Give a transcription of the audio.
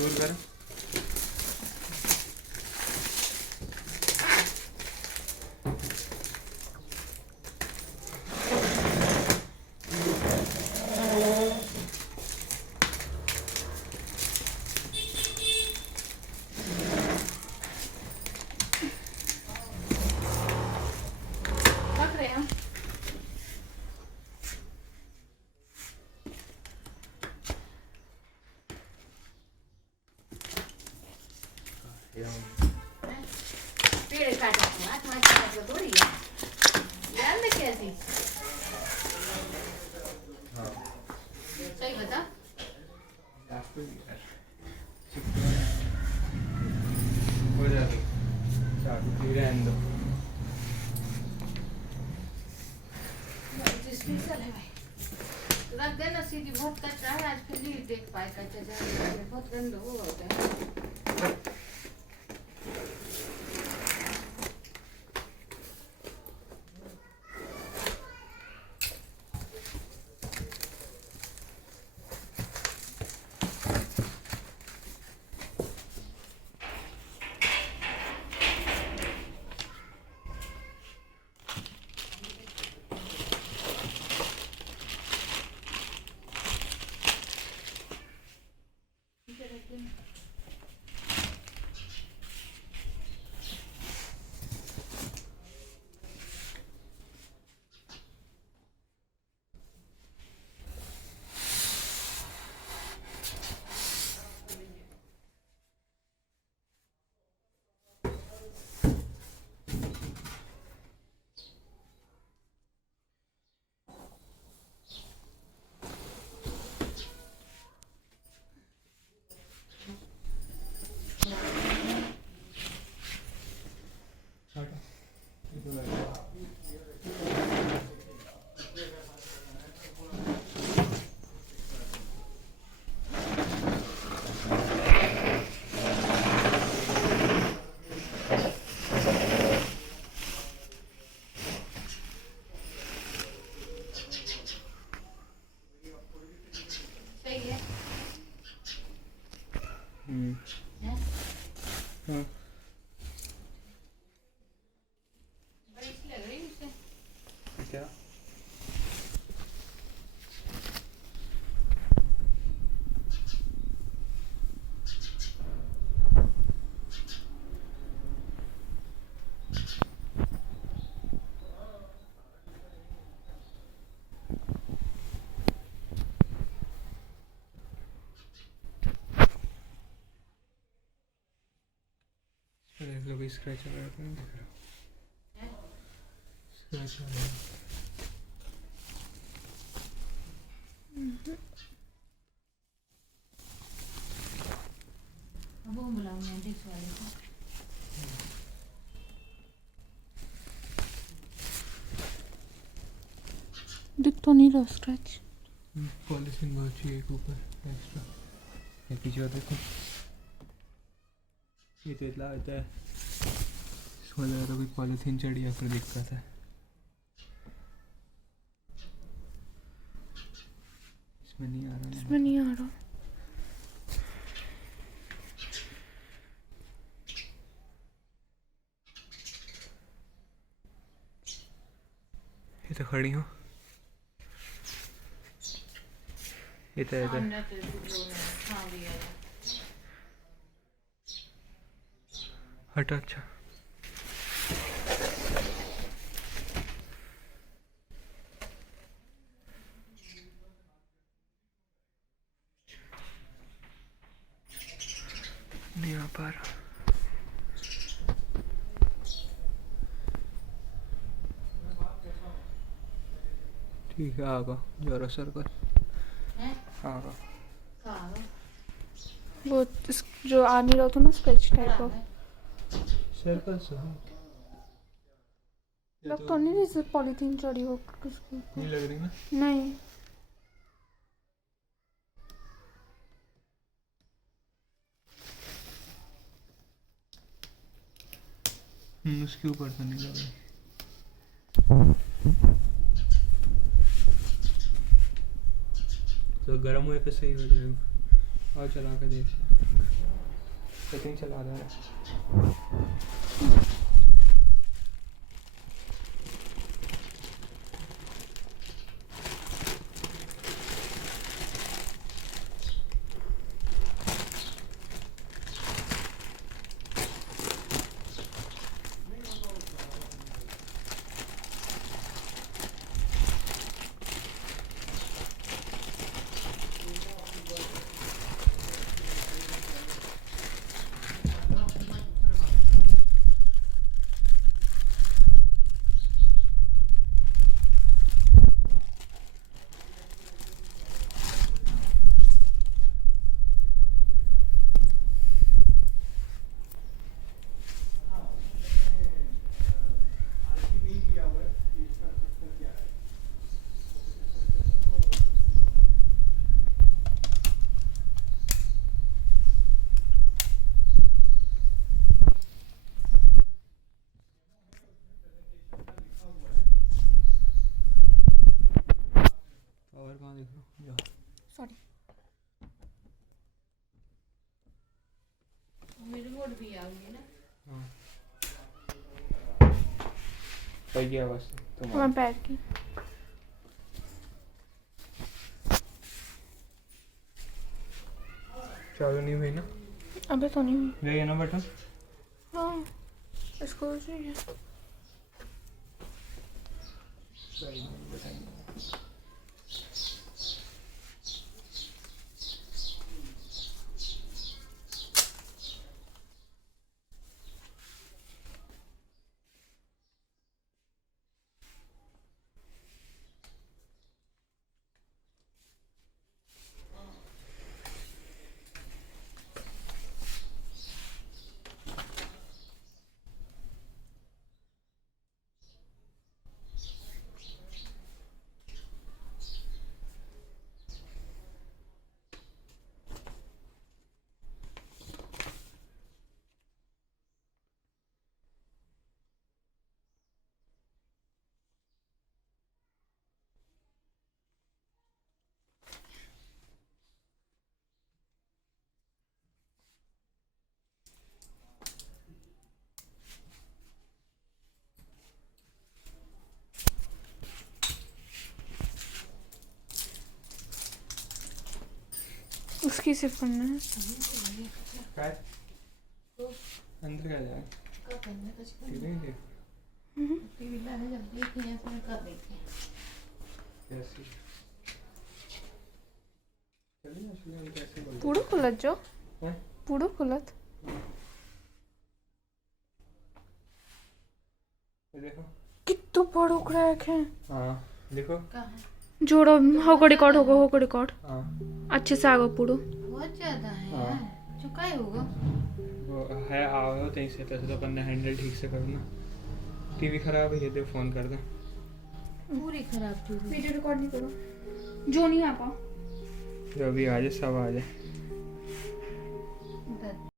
दूर कर। पेड़ काटा हाथ मार थोड़ी है ध्यान में कैसी हाँ सही बता हो जाती चाकू फिर रहने दो। स्पेशल है भाई रख देना सीधी बहुत कच्चा है आज फिर नहीं देख पाए कच्चा जाए बहुत गंदा हो होता है। हाँ क्या कोई स्क्रैच आ रहा है स्क्रैच आ रहा है। अब वो बुलाऊं मैं डिश वाले को दिख तो नहीं रहा स्क्रैच। पॉलिथीन बहुत चाहिए एक ऊपर एक्स्ट्रा ये पीछे देखो ये तो इतना आता है इसमें लग रहा कोई पॉलिथीन चढ़ी या फिर दिक्कत है इसमें नहीं आ रहा इसमें नहीं आ रहा ये तो खड़ी हो ये तो हटा अच्छा नहीं आ पा रहा ठीक है आगा जोरा सर्कल आगा वो जो आ नहीं रहा था ना स्केच टाइप का सर्कल से लग तो नहीं जैसे पॉलीथीन चढ़ी हो किसकी नहीं लग रही ना नहीं उसके ऊपर तो नहीं लग रही तो गर्म हुए पे सही हो जाएगा और चला के देख सेटिंग चला रहा है। और कहाँ देख रहा हूँ? सॉरी मेरे मोड भी आ गई ना। हाँ सही गया बस तुम्हारा। पैक की चालू नहीं हुई ना? अबे तो नहीं हुई। ये ना बटन। हाँ इसको चाहिए। सही बटन। उसकी सिर्फ करना है। क्या है? अंदर क्या जाए? क्या करना कुछ टीवी नहीं देख? टीवी लाने जब देखी है तो कर देखे। कैसी? चलिए ना चलिए हम कैसे बोलते हैं? पूरा खुलत जो हैं? पूरा खुलत ये देखो। कितना बड़ा क्रैक है। हाँ देखो। कहाँ? जोड़ो होगा रिकॉर्ड होगा रिकॉर्ड हाँ अच्छे से आगे पूरा। बहुत ज्यादा है हाँ। यार। चुकाई होगा। वो है आओ तो से पैसे तो अपन ने हैंडल ठीक से करना। टीवी खराब है दे फोन कर दे। पूरी खराब टीवी। वीडियो रिकॉर्ड नहीं करो जो नहीं आ पा। जो अभी आ जाए सब आ जाए।